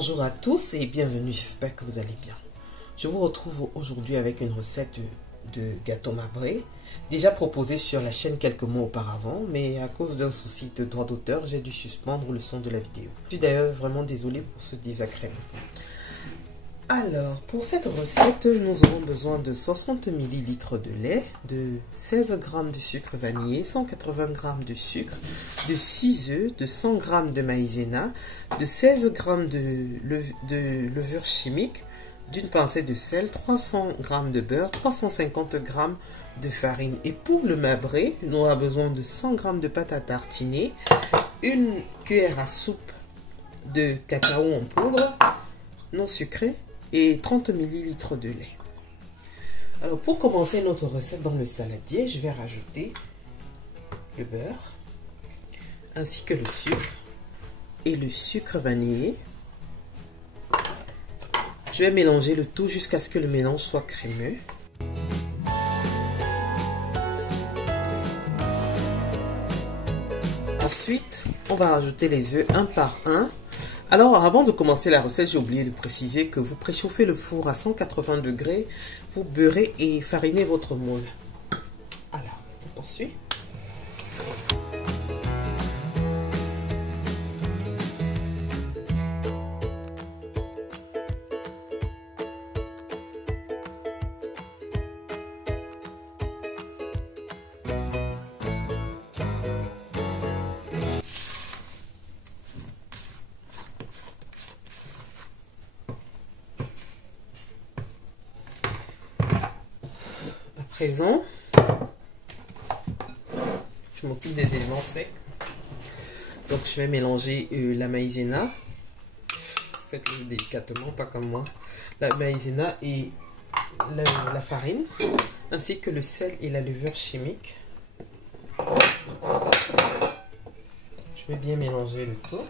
Bonjour à tous et bienvenue, j'espère que vous allez bien. Je vous retrouve aujourd'hui avec une recette de gâteau marbré, déjà proposée sur la chaîne quelques mois auparavant, mais à cause d'un souci de droit d'auteur, j'ai dû suspendre le son de la vidéo. Je suis d'ailleurs vraiment désolée pour ce désagrément. Alors, pour cette recette, nous aurons besoin de 60 ml de lait, de 16 g de sucre vanillé, 180 g de sucre, de 6 œufs, de 100 g de maïzena, de 16 g de levure chimique, d'une pincée de sel, 300 g de beurre, 350 g de farine. Et pour le marbré, on aura besoin de 100 g de pâte à tartiner, une cuillère à soupe de cacao en poudre non sucré, et 30 ml de lait. Alors pour commencer notre recette dans le saladier, je vais rajouter le beurre ainsi que le sucre et le sucre vanillé. Je vais mélanger le tout jusqu'à ce que le mélange soit crémeux. Ensuite, on va rajouter les œufs un par un. Alors, avant de commencer la recette, j'ai oublié de préciser que vous préchauffez le four à 180 degrés, vous beurrez et farinez votre moule. Alors, on poursuit. Présent, je m'occupe des éléments secs, donc je vais mélanger la maïzena, faites-le délicatement, pas comme moi, la maïzena et la farine, ainsi que le sel et la levure chimique. Je vais bien mélanger le tout.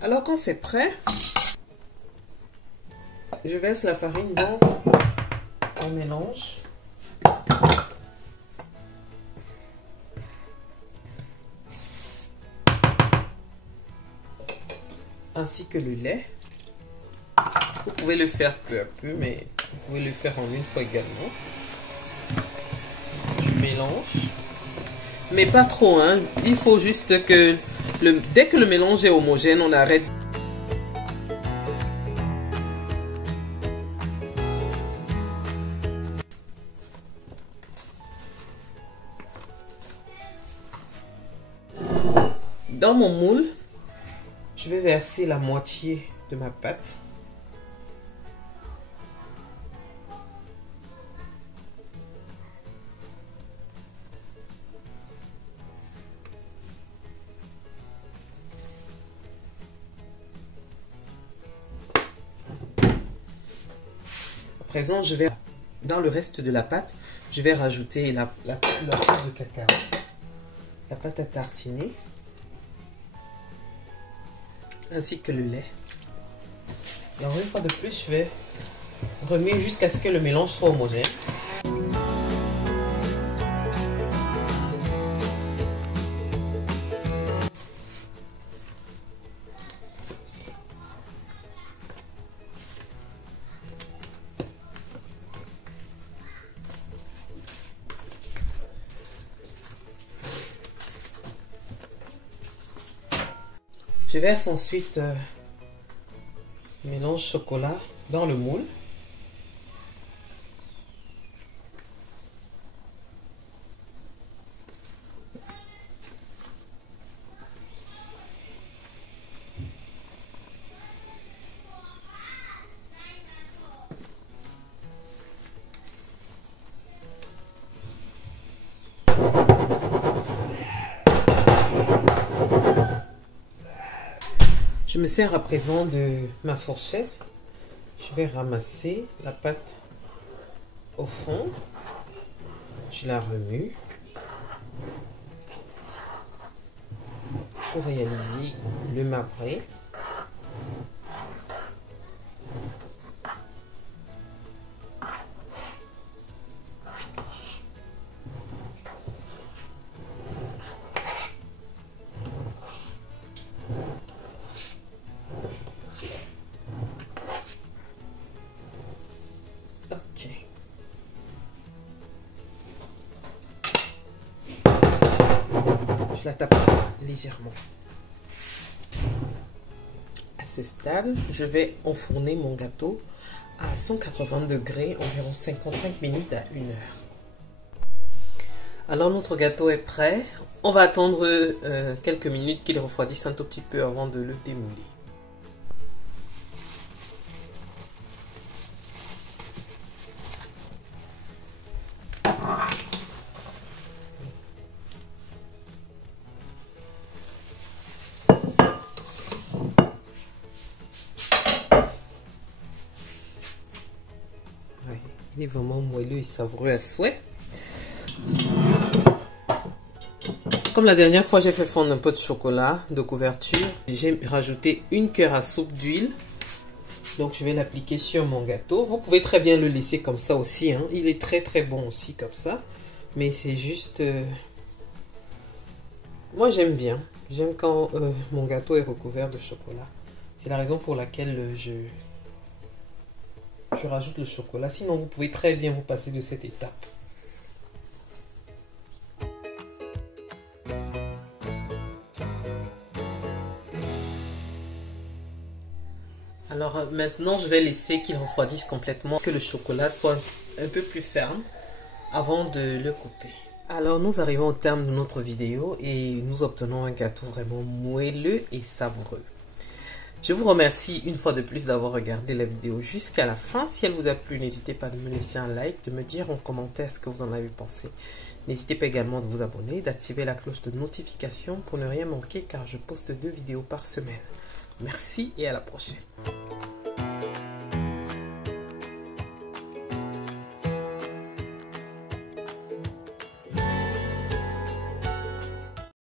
Alors quand c'est prêt, je verse la farine dans un mélange. Ainsi que le lait. Vous pouvez le faire peu à peu, mais vous pouvez le faire en une fois également. Je mélange. Mais pas trop, hein. Il faut juste que dès que le mélange est homogène, on arrête. Dans mon moule, je vais verser la moitié de ma pâte. À présent, je vais, dans le reste de la pâte, je vais rajouter la pâte de cacao, la pâte à tartiner, ainsi que le lait. Et encore une fois de plus, je vais remuer jusqu'à ce que le mélange soit homogène. Je verse ensuite le mélange chocolat dans le moule. Je me sers à présent de ma fourchette. Je vais ramasser la pâte au fond. Je la remue pour réaliser le marbré. légèrement. À ce stade, je vais enfourner mon gâteau à 180 degrés, environ 55 minutes à 1 heure. Alors notre gâteau est prêt. On va attendre quelques minutes qu'il refroidisse un tout petit peu avant de le démouler. Il est vraiment moelleux et savoureux à souhait. Comme la dernière fois, j'ai fait fondre un peu de chocolat de couverture. J'ai rajouté une cuillère à soupe d'huile. Donc, je vais l'appliquer sur mon gâteau. Vous pouvez très bien le laisser comme ça aussi, hein. Il est très bon aussi comme ça. Mais c'est juste... Moi, j'aime bien. J'aime quand mon gâteau est recouvert de chocolat. C'est la raison pour laquelle je rajoute le chocolat. Sinon, vous pouvez très bien vous passer de cette étape. Alors maintenant, je vais laisser qu'il refroidisse complètement, que le chocolat soit un peu plus ferme avant de le couper. Alors nous arrivons au terme de notre vidéo et nous obtenons un gâteau vraiment moelleux et savoureux. Je vous remercie une fois de plus d'avoir regardé la vidéo jusqu'à la fin. Si elle vous a plu, n'hésitez pas à me laisser un like, de me dire en commentaire ce que vous en avez pensé. N'hésitez pas également de vous abonner, d'activer la cloche de notification pour ne rien manquer car je poste 2 vidéos par semaine. Merci et à la prochaine.